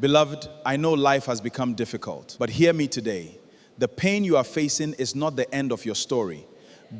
Beloved, I know life has become difficult, but hear me today. The pain you are facing is not the end of your story.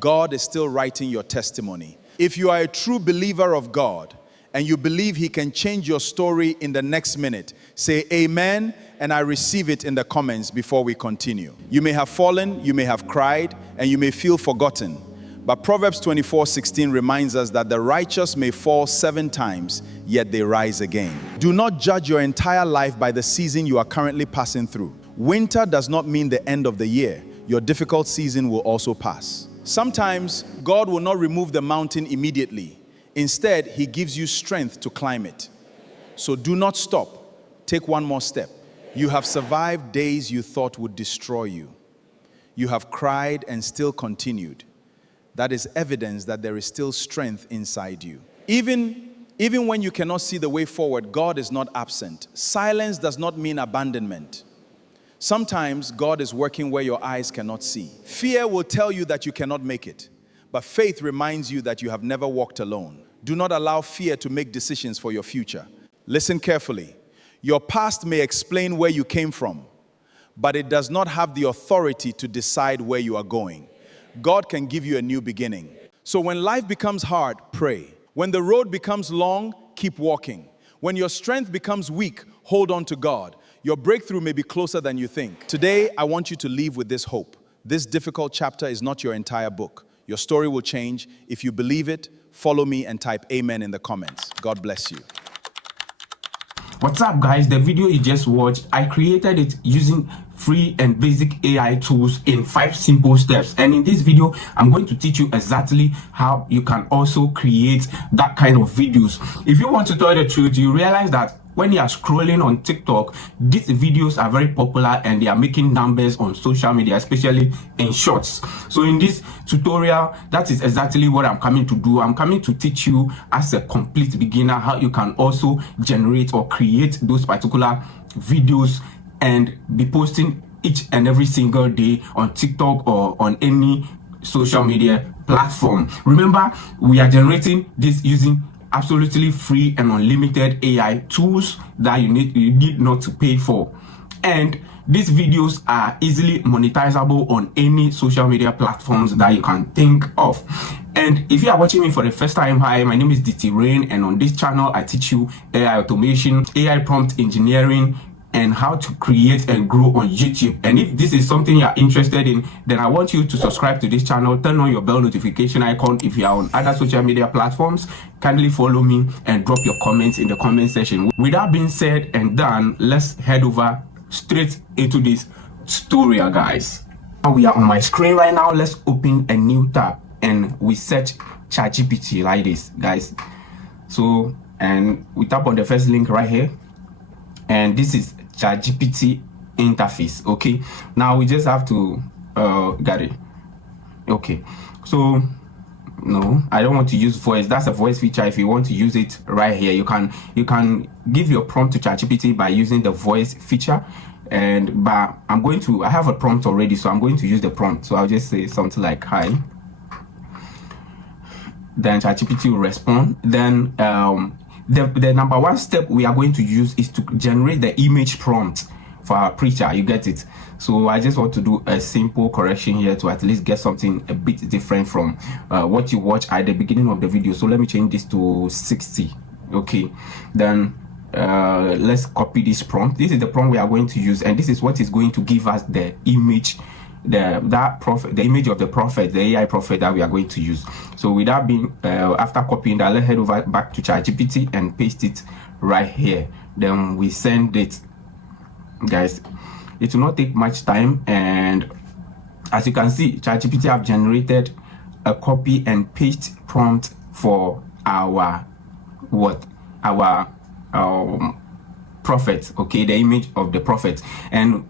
God is still writing your testimony. If you are a true believer of God and you believe He can change your story in the next minute, say amen, and I receive it in the comments before we continue. You may have fallen, you may have cried, and you may feel forgotten. But Proverbs 24:16 reminds us that the righteous may fall 7 times, yet they rise again. Do not judge your entire life by the season you are currently passing through. Winter does not mean the end of the year. Your difficult season will also pass. Sometimes God will not remove the mountain immediately. Instead, He gives you strength to climb it. So do not stop. Take one more step. You have survived days you thought would destroy you. You have cried and still continued. That is evidence that there is still strength inside you. Even when you cannot see the way forward, God is not absent. Silence does not mean abandonment. Sometimes God is working where your eyes cannot see. Fear will tell you that you cannot make it, but faith reminds you that you have never walked alone. Do not allow fear to make decisions for your future. Listen carefully. Your past may explain where you came from, but it does not have the authority to decide where you are going. God can give you a new beginning. So when life becomes hard, pray. When the road becomes long, keep walking. When your strength becomes weak, hold on to God. Your breakthrough may be closer than you think. Today, I want you to leave with this hope. This difficult chapter is not your entire book. Your story will change. If you believe it, follow me and type amen in the comments. God bless you. What's up, guys? The video you just watched, I created it using free and basic AI tools in 5 simple steps. And in this video, I'm going to teach you exactly how you can also create that kind of videos. If you want to tell the truth, you realize that when you are scrolling on TikTok, these videos are very popular and they are making numbers on social media, especially in shorts. So in this tutorial, that is exactly what I'm coming to do. I'm coming to teach you as a complete beginner how you can also generate or create those particular videos and be posting each and every single day on TikTok or on any social media platform. Remember, we are generating this using absolutely free and unlimited AI tools that you need not to pay for. And these videos are easily monetizable on any social media platforms that you can think of. And if you are watching me for the first time, hi, my name is DT Rhain, and on this channel I teach you AI automation, AI prompt engineering, and how to create and grow on YouTube. And if this is something you're interested in, then I want you to subscribe to this channel, turn on your bell notification icon. If you are on other social media platforms, kindly follow me and drop your comments in the comment section. With that being said and done, let's head over straight into this tutorial, guys. Now we are on my screen right now. Let's open a new tab and we search ChatGPT like this, guys. So, and we tap on the first link right here, and this is ChatGPT interface. Okay, now we just have to get it. Okay, so no, I don't want to use voice. That's a voice feature. If you want to use it right here, you can give your prompt to ChatGPT by using the voice feature. And but I have a prompt already, so I'm going to use the prompt. So I'll just say something like hi, then ChatGPT will respond. Then the number one step we are going to use is to generate the image prompt for our preacher. You get it? So I just want to do a simple correction here to at least get something a bit different from what you watch at the beginning of the video. So let me change this to 60. Okay, then let's copy this prompt. This is the prompt we are going to use, and this is what is going to give us the image, the image of the prophet, the AI prophet that we are going to use. So with that being after copying that, let's head over back to ChatGPT and paste it right here. Then we send it, guys. It will not take much time, and as you can see, ChatGPT have generated a copy and paste prompt for our prophet. Okay, the image of the prophet. And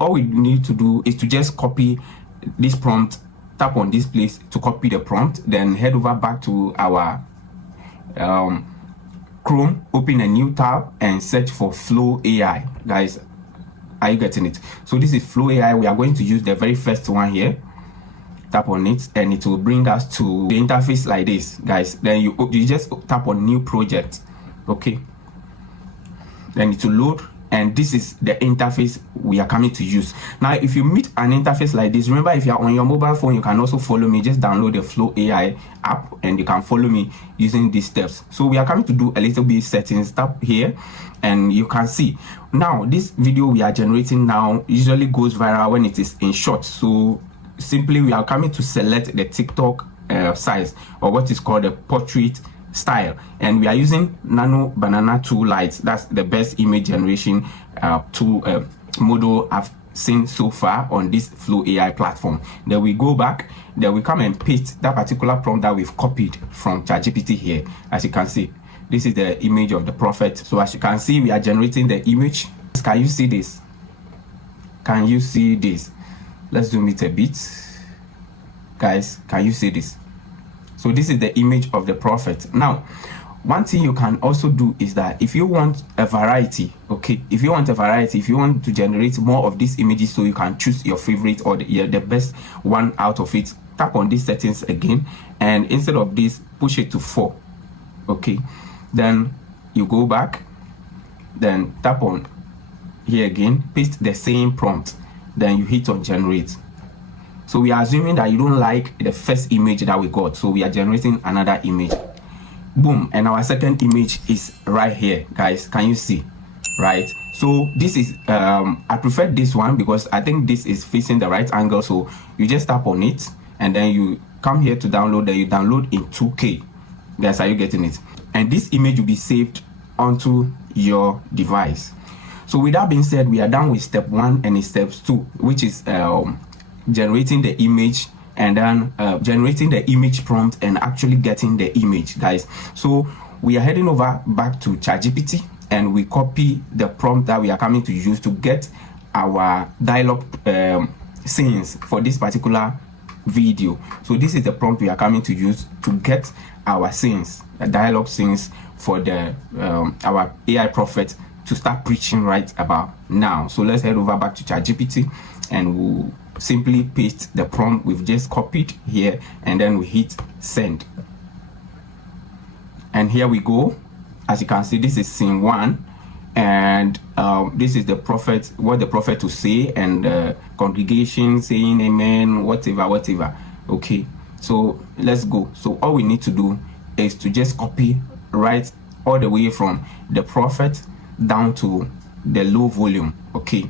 all we need to do is to just copy this prompt, tap on this place to copy the prompt, then head over back to our Chrome, open a new tab and search for Flow AI. Guys, are you getting it? So this is Flow AI. We are going to use the very first one here. Tap on it and it will bring us to the interface like this, guys. Then you just tap on new project. Okay, then it will load and this is the interface we are coming to use. Now if you meet an interface like this, remember, if you are on your mobile phone, you can also follow me. Just download the Flow AI app and you can follow me using these steps. So we are coming to do a little bit settings. Tap here and you can see now this video we are generating now usually goes viral when it is in short. So simply we are coming to select the TikTok size, or what is called a portrait style, and we are using Nano Banana 2 Lite. That's the best image generation tool model I've seen so far on this Flow AI platform. Then we go back, then we come and paste that particular prompt that we've copied from ChatGPT here. As you can see, this is the image of the prophet. So as you can see, we are generating the image. Can you see this? Can you see this? Let's zoom it a bit. Guys, can you see this? So this is the image of the prophet. Now, one thing you can also do is that if you want a variety, okay, if you want to generate more of these images, so you can choose your favorite or the best one out of it, tap on these settings again, and instead of this, push it to 4. Okay, then you go back, then tap on here again, paste the same prompt, then you hit on generate. So we are assuming that you don't like the first image that we got, so we are generating another image. Boom, and our second image is right here. Guys, can you see? Right, so this is I prefer this one because I think this is facing the right angle. So you just tap on it and then you come here to download, then you download in 2K. Guys, are you getting it? And this image will be saved onto your device. So with that being said, we are done with step 1 and step 2, which is generating the image, and then generating the image prompt and actually getting the image, guys. So we are heading over back to ChatGPT and we copy the prompt that we are coming to use to get our dialogue scenes for this particular video. So this is the prompt we are coming to use to get our scenes, dialogue scenes for the our AI prophet to start preaching right about now. So let's head over back to ChatGPT and we'll simply paste the prompt we've just copied here, and then we hit send. And here we go. As you can see, this is scene 1, and this is the prophet, what the prophet will say, and congregation saying amen, whatever. Okay, so let's go. So all we need to do is to just copy right all the way from the prophet down to the low volume. Okay,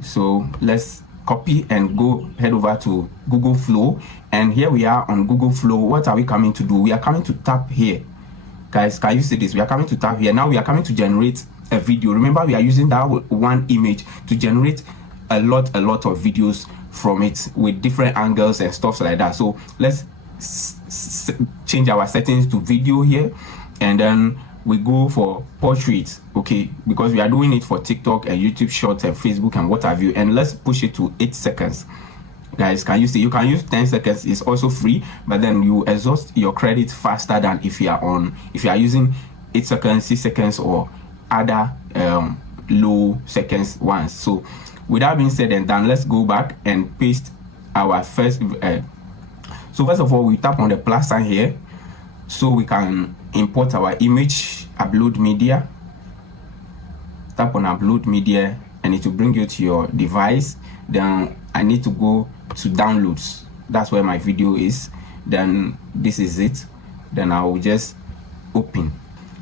so let's copy and go head over to Google Flow, and here we are on Google Flow. What are we coming to do? We are coming to tap here. Guys, can you see this? We are coming to tap here. Now we are coming to generate a video. Remember, we are using that one image to generate a lot of videos from it with different angles and stuff like that. So let's change our settings to video here, and then we go for portraits, okay, because we are doing it for TikTok and YouTube Shorts and Facebook and what have you. And let's push it to 8 seconds. Guys, can you see? You can use 10 seconds. It's also free, but then you exhaust your credit faster than if you are using 8 seconds, 6 seconds, or other low seconds ones. So with that being said and done, let's go back and paste our first so first of all, we tap on the plus sign here so we can import our image, upload media. Tap on upload media and it will bring you to your device. Then I need to go to downloads. That's where my video is. Then this is it. Then I will just open.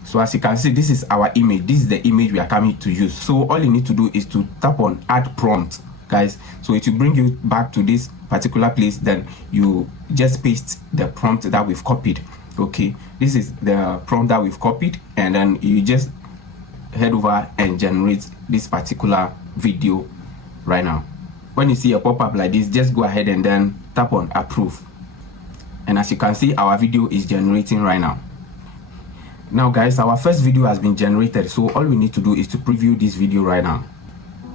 So as you can see, this is our image. This is the image we are coming to use. So all you need to do is to tap on add prompt, guys. So it will bring you back to this particular place. Then you just paste the prompt that we've copied. Okay, this is the prompt that we've copied, and then you just head over and generate this particular video right now. When you see a pop-up like this, just go ahead and then tap on approve. And as you can see, our video is generating right now. Now guys, our first video has been generated, so all we need to do is to preview this video right now.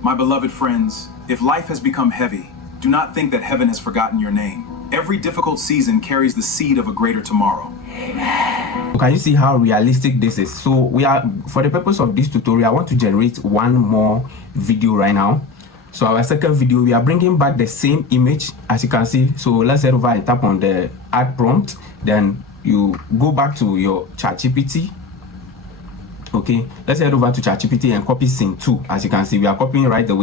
My beloved friends, if life has become heavy, do not think that heaven has forgotten your name. Every difficult season carries the seed of a greater tomorrow. Amen. Can you see how realistic this is? So we are, for the purpose of this tutorial, I want to generate one more video right now. So our second video, we are bringing back the same image, as you can see. So let's head over and tap on the add prompt. Then you go back to your ChatGPT Okay, let's head over to ChatGPT and copy scene 2. As you can see, we are copying all the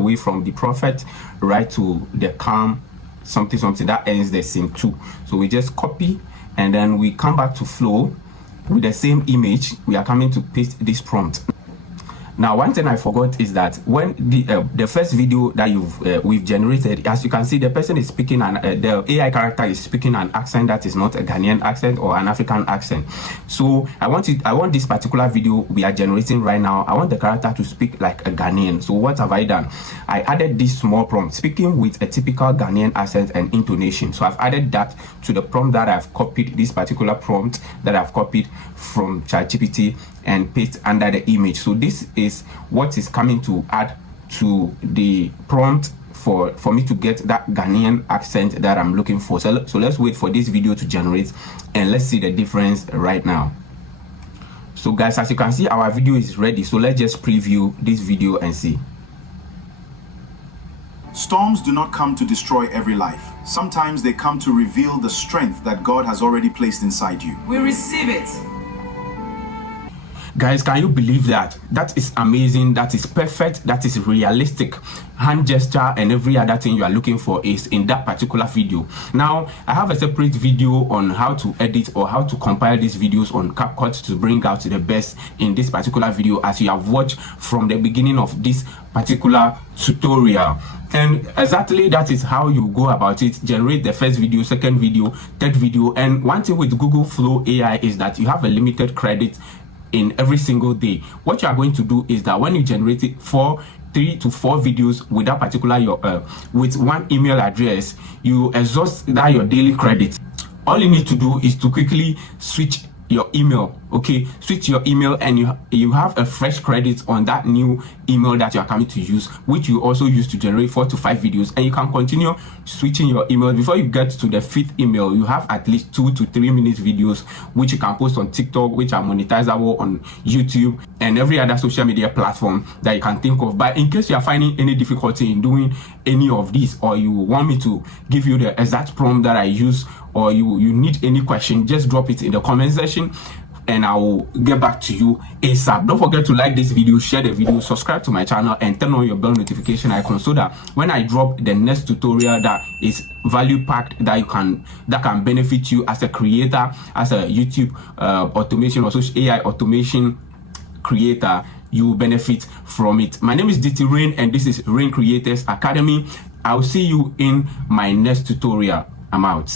way from the prophet right to the calm something that ends the scene 2. So we just copy and then we come back to flow with the same image. We are coming to paste this prompt. Now, one thing I forgot is that when the first video that we've generated, as you can see, the person is speaking the AI character is speaking an accent that is not a Ghanaian accent or an African accent. So I want this particular video we are generating right now, I want the character to speak like a Ghanaian. So what have I done? I added this small prompt, speaking with a typical Ghanaian accent and intonation. So I've added that to the prompt that I've copied, this particular prompt that I've copied from ChatGPT and paste under the image. So this is what is coming to add to the prompt for me to get that Ghanaian accent that I'm looking for. So let's wait for this video to generate and let's see the difference right now. So guys, as you can see, our video is ready. So let's just preview this video and see. Storms do not come to destroy every life. Sometimes they come to reveal the strength that God has already placed inside you. We receive it. Guys, can you believe that? That is amazing. That is perfect. That is realistic. Hand gesture and every other thing you are looking for is in that particular video. Now, I have a separate video on how to edit or how to compile these videos on CapCut to bring out the best in this particular video, as you have watched from the beginning of this particular tutorial. And exactly that is how you go about it. Generate the first video, second video, third video. And one thing with Google Flow AI is that you have a limited credit in every single day. What you are going to do is that when you generate it 3 to 4 videos with that particular with one email address, you exhaust that your daily credit. All you need to do is to quickly switch your email. Okay, switch your email and you have a fresh credit on that new email that you are coming to use, which you also use to generate 4 to 5 videos, and you can continue switching your email. Before you get to the 5th email, you have at least 2 to 3 minute videos which you can post on TikTok, which are monetizable on YouTube and every other social media platform that you can think of. But in case you are finding any difficulty in doing any of these, or you want me to give you the exact prompt that I use, or you need any question, just drop it in the comment section and I will get back to you ASAP. Don't forget to like this video, share the video, subscribe to my channel, and turn on your bell notification icon so that when I drop the next tutorial that is value packed, that can benefit you as a creator, as a YouTube automation or social AI automation creator, you will benefit from it. My name is DT Rhain and this is Rhain Creators Academy. I'll see you in my next tutorial. I'm out.